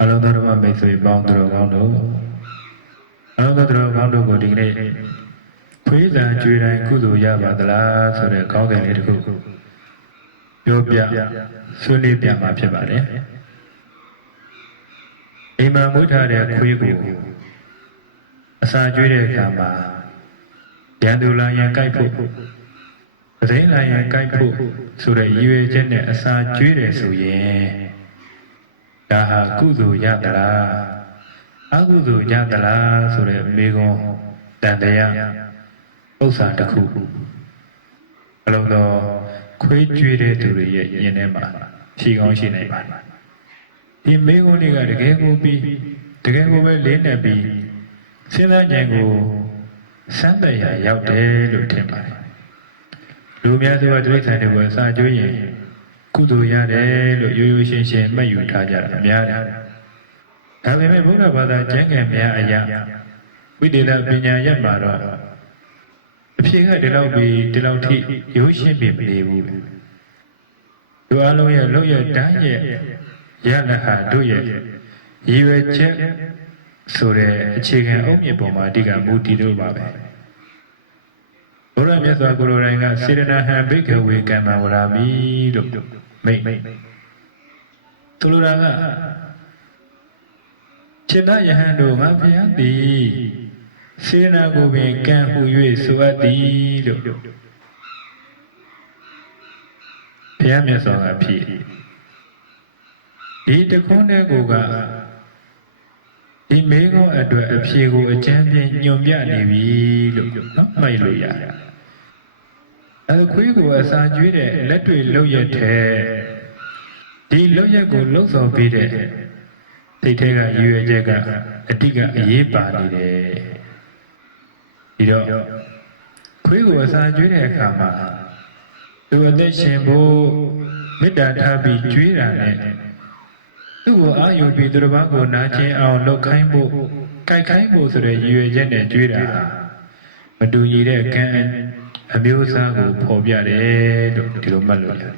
အလုံးစုံဓမ္မမိတ်ဆွေပေါင်းသူတော်ကောင်းတို့အလုံးစုံသူတော်ကောင်းတို့ကိုဒီကနေ့ခွေးစာကြွေတိုင်းကုသိုလ်ရပါသလားဆိုတဲ့ခေါင်းစဉ်လေးတစ်ခုပြောပြဆွေးနွေးပြမှာဖြစ်ပါတယ်အိမ်မှာမွေးထားတဲ့ခွေးကိုအစာကြွေးတဲ့အခါမှာရန်သူလာရင်ကြိုက်ဖို့သတင်းလာရင်ကြိုက်ဖို့ဆိုတဲ့ရည်ရွယ်ချက်နဲ့အစာကြွေးတယ်ဆိုရင်ဒါဟာကုသိုလ်ရသလားအကုသိုလ်ရသလားဆိုတဲ့မေးခွန်းတန်တရားဥစ္စာတစ်ခုအလုံးစုံခွေးကြွေးတဲ့သူတွေရဲ့ယင်ထဲမှာရှိကောင်းရှိနိုင်ပါတယ်ဒီမေးခွန်းတွေကတကယ်ကိုပြီးတကယ်ကိုပဲလေးနဲ့ပြီးစဉ်းစားဉာဏ်ကိုစမ်းသပ်ရရောက်တယ်လို့ထင်ပါတယ်လူများစုကတိရစ္ဆာန်တွေကိုအစာကြွေးရင်ကုသိုလ်ရတယ်လို့ရိုးရိုးရှင်းရှင်းမှတ်ယူထားကြတာများတယ်ဒါပေမဲ့ဗုဒ္ဓဘာသာကျမ်းဂန်များအရာဝိသေသပညာရပ်မှာတော့အဖြေကဒီလောက်ပြီးဒီလောက်ထိရိုးရှင်းပြမနေဘူးလူအလုံးရဲ့လောက်ရတန်းရဲ့ရလဟာတို့ရဲ့ရည်ရွယ်ချက်ဆိုတဲ့အခြေခံအုတ်မြစ်ပေါ်မှာအဓိကမူတည်လို့ပါပဲဘုရားမြတ်စွာဘုရားကစေရနာဟံဘိက္ခဝေကမ္မဝရာမိလို့မိတ်သူလူတော်ကจิตယဟန်တို့ငါဘုရားသည်စေရနာကိုပင်ကံဟူ၍ဆိုအပ်သည်လို့ဘုရားမြတ်စွာကဖြေဒီတခွန်းတဲ့ကိုကဒီမေခွန်းအတွက်အဖြေကိုအကျဉ်းပြညွန်ပြနေပြီလို့နော်မှတ်လို့ရတယ်အဲခွေးကိုအစာကျွေးတဲ့လက်တွေလှုပ်ရက်တဲ့ဒီလှုပ်ရက်ကိုလှုပ်ဆောင်ပြီးတဲ့စိတ်ထဲကရည်ရွယ်ချက်ကအတိကအရေးပါနေတယ်ဒီတော့ခွေးကိုအစာကျွေးတဲ့အခါမှာသူအသက်ရှင်ဖို့မေတ္တာထားပြီးကျွေးတာနဲ့သူ့ကိုအာရုံပြီးသူတစ်ပါးကိုနာကျင်အောင်လုပ်ခိုင်းဖို့ကြိုက်ခိုင်းဖို့ဆိုတဲ့ရည်ရွယ်ချက်နဲ့ကျွေးတာမတူညီတဲ့ကံအမျိုးအစားကိုဖော်ပြတယ်လို့ဒီလိုမှတ်လို့ရတယ်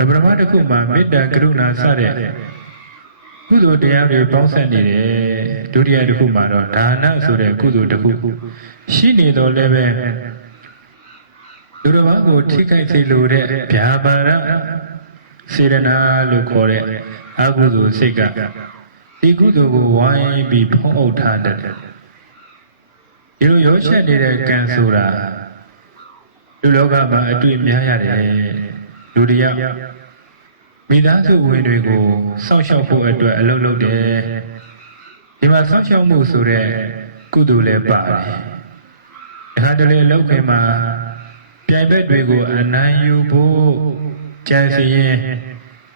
အပရမတစ်ခုမှာမေတ္တာကရုဏာစတဲ့ကုသိုလ်တရားတွေပေါင်းစပ်နေတယ်ဒုတိယတစ်ခုမှာတော့ဒါနဆိုတဲ့ကုသိုလ်တစ်ခုရှိနေတော့လည်းပဲသူတစ်ပါးကိုထိခိုက်စေလိုတဲ့ဗျာပါဒစေရနာလို့ခေါ်တဲ့အကုသိုလ်စိတ်ကဒီကုသိုလ်ကိုဝိုင်းပြီးဖုံးအုပ်ထားတတ်တယ်ဒီလိုရောချက်နေတဲ့ကံဆိုတာလူလောကမှာအတွေ့များရတယ်လူတယောက်မိသားစုဝင်တွေကိုစောင့်ရှောက်ဖို့အတွက်အလုပ်လုပ်တယ်ဒီမှာစောင့်ရှောက်မှုဆိုတဲ့ကုသိုလ်လည်းပါတယ်ဒါတလေအလုပ်ခင်မှာပြိုင်ဘက်တွေကိုအနိုင်ယူဖို့ကြံစီရင်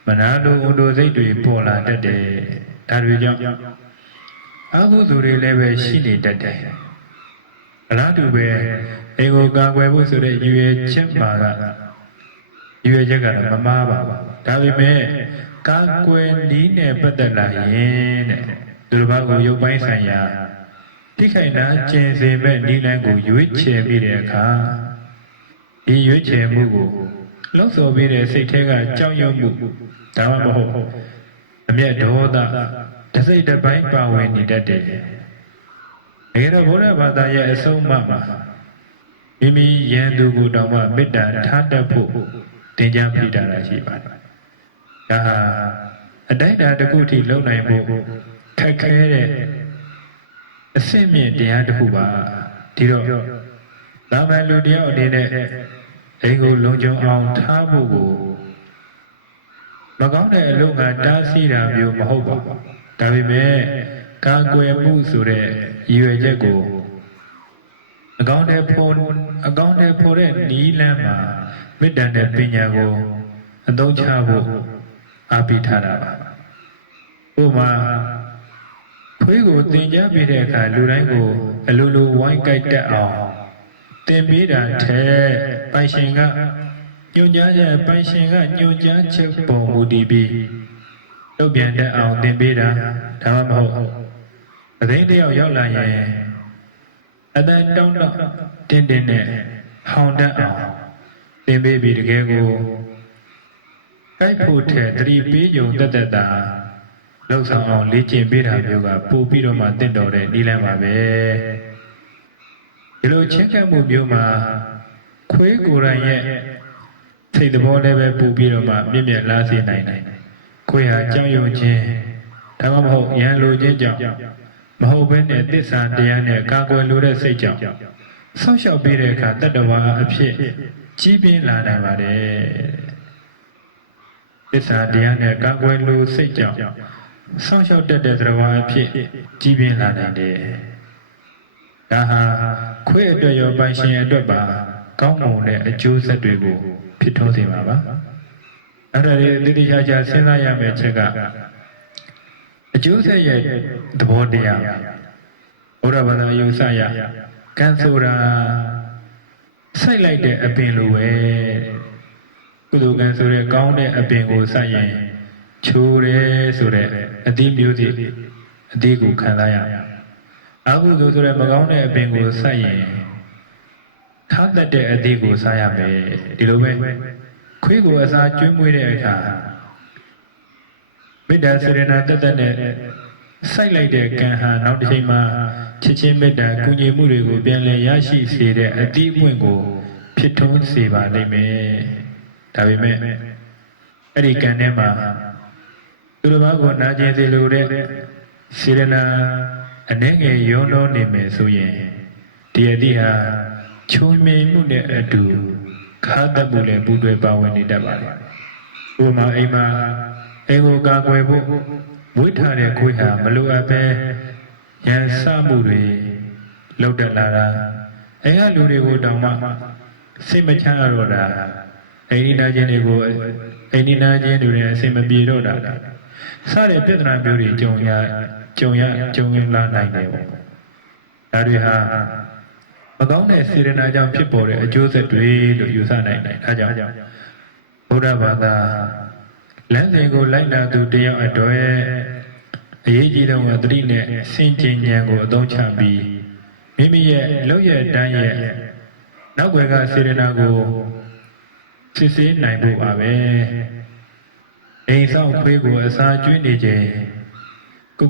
မနာလိုဝန်တို့စိတ်တွေပေါ်လာတတ်တယ်ဒါတွေကြောင့်အကုသိုလ်တွေလည်းပဲရှိနေတတ်တယ်အလားတူပဲအိမ်ကိုကာကွယ်ဖို့ဆိုတဲ့ရည်ရွယ်ချက်မှာကရည်ရွယ်ချက်ကတော့မမှားပါဘူးဒါပေမဲ့ကာကွယ်နည်းနဲ့ပတ်သက်လာရင်တဲ့သူတစ်ပါးကိုရုပ်ပိုင်းဆိုင်ရာထိခိုက်နာကျင်စေမဲ့နည်းလမ်းကိုရွေးချယ်ပြီးတဲ့အခါဒီရွေးချယ်မှုကိုလှုပ်ဆော်ပြီးတဲ့စိတ်ထဲကကြောက်ရွံ့မှုဒါမှမဟုတ်အမျက်ဒေါသတစိတ်တစ်ပိုင်းပါဝင်နေတတ်တယ်တကယ်တော့ဘုရားဘာသာရဲ့အဆုံးအမမှာမိမိရန်သူကိုတောင်မှမေတ္တာထားတတ်ဖို့သင်ကြားပြတာရှိပါတယ်ဒါဟာအတိုင်းအတာတစ်ခုထိလုံနိုင်ဖို့ခက်ခဲတဲ့အဆင့်မြင့်တရားတစ်ခုပါဒီတော့သာမန်လူတယောက်အနေနဲ့အိမ်ကိုလုံခြုံအောင်ထားဖို့ကိုမကောင်းတဲ့အလုပ်ကတားဆီးတာမျိုးမဟုတ်ပါဘူးဒါပေမဲ့ကာကွယ်မှုဆိုတဲ့ရည်ရွယ်ချက်ကိုအကောင့်ထဲပေါ်တဲ့နီးလမ်းမှာမေတ္တာနဲ့ပညာကိုအသုံးချဖို့အားပေးထားတာပါဥပမာခွေးကိုသင်ကြားပေးတဲ့အခါလူတိုင်းကိုအလိုလိုဝိုင်းကြိုက်တတ်အောင်သင်ပေးတာထဲပိုင်ရှင်ကညွှန်ကြားချက်ပိုင်ရှင်ကညွှန်ကြားချက်ပုံမူတည်ပြီးလုပ်ပြန်တတ်အောင်သင်ပေးတာဒါမှမဟုတ်အသိတယောက်ရောက်လာရင်အတန်တောင်းတော့တင်းတင်းနဲ့ဟောင်းတတ်အောင်သင်ပေးပြီးတကယ်ကို တိုက်ဖို့ထက်သတိပေးယုံတတ်တာ လောက်ဆောင်အောင်လေ့ကျင့်ပေးတာမျိုးကပို့ပြီးတော့မှတင့်တော်တဲ့နည်းလမ်းပါပဲဒီလိုချင်းကပ်မှုမျိုးမှာခွေးကိုယ်တိုင်ရဲ့စိတ်သဘောလည်းပဲပို့ပြီးတော့မှမြင့်မြတ်လာစေနိုင်တယ်ခွေးဟာကြောက်ရွံ့ခြင်းဒါမှမဟုတ်ရန်လိုခြင်းကြောင့်မဟုတ်ဘဲနဲ့သစ္စာတရားနဲ့ကာကွယ်လိုတဲ့စိတ်ကြောင့်ဆောက်ရှောက်ပေးတဲ့အခါတတ္တဝါအဖြစ်ကြီးပြင်းလာနိုင်ပါတယ်သစ္စာတရားနဲ့ကာကွယ်လိုစိတ်ကြောင့်ဆောက်ရှောက်တတ်တဲ့သတ္တဝါအဖြစ်ကြီးပြင်းလာနိုင်တယ်ဒါဟာခွေးအတွက်ရောပိုင်ရှင်အတွက်ပါကောင်းမွန်တဲ့အကျိုးဆက်တွေကိုဖြစ်ထွန်းစေမှာပါအဲ့ဒါလေးတတိယခြားစဉ်းစားရမယ့်ချက်ကအကျိုးဆက်ရဲ့သဘောတရားဘုရားဘာသာယူဆရကံဆိုတာစိုက်လိုက်တဲ့အပင်လိုပဲကုသိုလ်ကံဆိုတဲ့ကောင်းတဲ့အပင်ကိုစိုက်ရင်ချိုးတယ်ဆိုတဲ့အသီးမျိုးစီအသီးကိုခံစားရအကုသိုလ်ဆိုတဲ့မကောင်းတဲ့အပင်ကိုစိုက်ရင်ထားတတ်တဲ့အသီးကိုစားရမယ်ဒီလိုပဲခွေးကိုအစာကျွေးမွေးတဲ့အခါမေတ္တာစေရနာတတ်နဲ့စိုက်လိုက်တဲ့ကံဟာနောက်တစ်ချိန်မှာချစ်ချင်းမေတ္တာကုညီမှုတွေကိုပြန်လည်ရရှိစေတဲ့အသီးအပွင့်ကိုဖြစ်ထွန်းစေပါလိမ့်မယ်ဒါပေမဲ့အဲ့ဒီကံထဲမှာသူတစ်ပါးကိုနာကျင်စေလိုတဲ့စေရနာအနေငယ်ယုံလုံးနေမယ်ဆိုရင်ဒီအသီးဟာချုံမြင်မှုနဲ့အတူခါတတ်မှုလည်းပူးတွဲပါဝင်နေတတ်ပါတယ်ဥပမာအိမ်မှာအိမ်ကိုကာကွယ်ဖို့မွေးထားတဲ့ခွေးဟာမလိုအပ်ပဲရန်စမှုတွေလောက်တက်လာတာအိမ်ကလူတွေကိုတောင်မှစိတ်မချတော့တာအိမ်နာချင်းတွေကိုအိမ်နာချင်းတွေအဆင်မပြေတော့တာစတဲ့ပြဿနာမျိုးတွေကြုံလာနိုင်တယ်ပေါ့ဒါတွေဟာမကောင်းတဲ့စေရနာကြောင့်ဖြစ်ပေါ်တဲ့အကျိုးဆက်တွေလို့ယူဆနိုင်တယ်။ဒါကြောင့်ဘုရားဘာသာလမ်းစဉ်ကိုလိုက်နာသူတယောက်အတွက်အရေးကြီးဆုံးကသတိနဲ့စင်ကြင်ဉာဏ်ကိုအသုံးချပြီးမိမိရဲ့လောက်ရတန်းရဲ့နောက်ွယ်ကစေရနာကိုစစ်ဆေးနိုင်ဖို့ပါပဲ။အိမ်ဆောင်ခွေးကိုအစာကျွေးနေခြင်းကို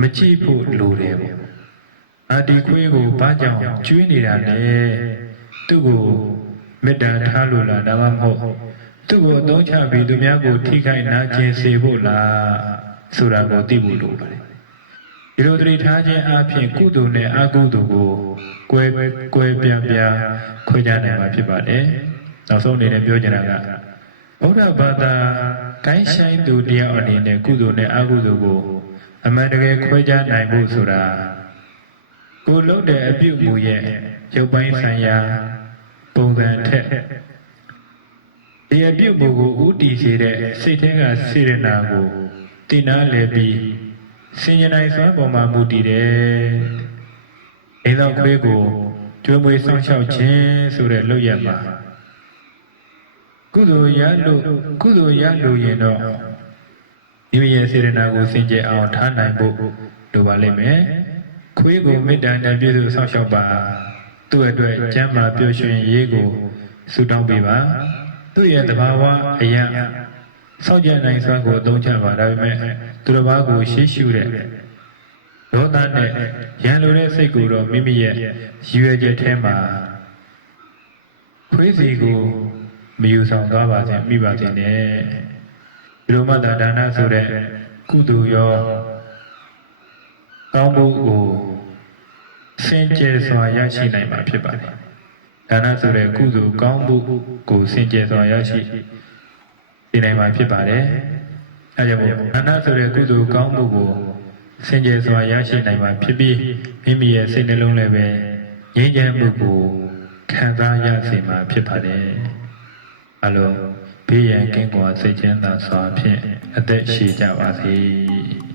မကြည့်ဖို့လိုတယ်ပေါ့။ဒီခွေးကိုဘာကြောင့်ကျွေးနေတာလဲသူ့ကိုမေတ္တာထားလို့လားဒါမှမဟုတ်သူ့ကိုအသုံးချပြီးသူများကိုထိခိုက်နာကျင်စေဖို့လားဆိုတာကိုသိဖို့လိုပါတယ်ဒီလိုတတိထားခြင်းအပြင်ကုသိုလ်နဲ့အကုသိုလ်ကိုကွဲပြားခွဲခြားနိုင်မှာဖြစ်ပါတယ်နောက်ဆုံးအနေနဲ့ပြောချင်တာကဘုရားဘာသာကိုင်းဆိုင်သူတရားအနေနဲ့ကုသိုလ်နဲ့အကုသိုလ်ကိုအမှန်တကယ်ခွဲခြားနိုင်ဖို့ဆိုတာကိုလုံးတဲ့အပြုအမူရဲ့ရုပ်ပိုင်းဆိုင်ရာပုံစံထက်ဒီအပြုအမူကိုဥတည်စေတဲ့စိတ်ထဲကစေရနာကိုတည်နာလဲပြီးစင်ញနိုင်စွမ်းပေါ်မှာမူတည်တယ်။အိမ်တော်ခွေးကိုကျွေးမွေးဆောင်ရှောက်ခြင်းဆိုတဲ့လုပ်ရမှာကုသိုလ်ရလို့ရင်တော့ဒီရဲ့စေရနာကိုစင်ကြယ်အောင်ထားနိုင်ဖို့လိုပါလိမ့်မယ်။ခွေးကိုမေတ္တာနဲ့ပြည့်စုံဆောင်ရှောက်ပါသူ့အတွက်ကျမ်းမာပျော်ရွှင်ရေးကိုဆုတောင်းပေးပါသူ့ရဲ့သဘာဝအရာစောင့်ကြနိုင်စွမ်းကိုအသုံးချပါဒါပေမဲ့သူတစ်ပါးကိုရှေ့ရှုတဲ့ဒေါသနဲ့ရန်လိုတဲ့စိတ်ကိုတော့မိမိရဲ့ရည်ရွယ်ချက်ထဲမှာခွေးစီကိုမယူဆောင်သွားပါစေမိပါစေနဲ့ဒီလိုမှသာဒါနဆိုတဲ့ကုသိုလ်ရောကောင်းမှုကိုစင်ကြယ်စွာရရှိနိုင်မှာဖြစ်ပါတယ်။ဒါနဆိုတဲ့ကုသိုလ်ကောင်းမှုကိုစင်ကြယ်စွာရရှိနိုင်မှာဖြစ်ပါတယ်။အဲကြောင့်ဒါနဆိုတဲ့ကုသိုလ်ကောင်းမှုကိုစင်ကြယ်စွာရရှိနိုင်မှာဖြစ်ပြီးမိမိရဲ့စိတ်နှလုံးလည်းပဲငြိမ်းချမ်းမှုကိုခံစားရစေမှာဖြစ်ပါတယ်။အလုံးဘေးရန်ကင်းကွာစိတ်ချမ်းသာစွာဖြင့်အသက်ရှည်ကြပါစေ။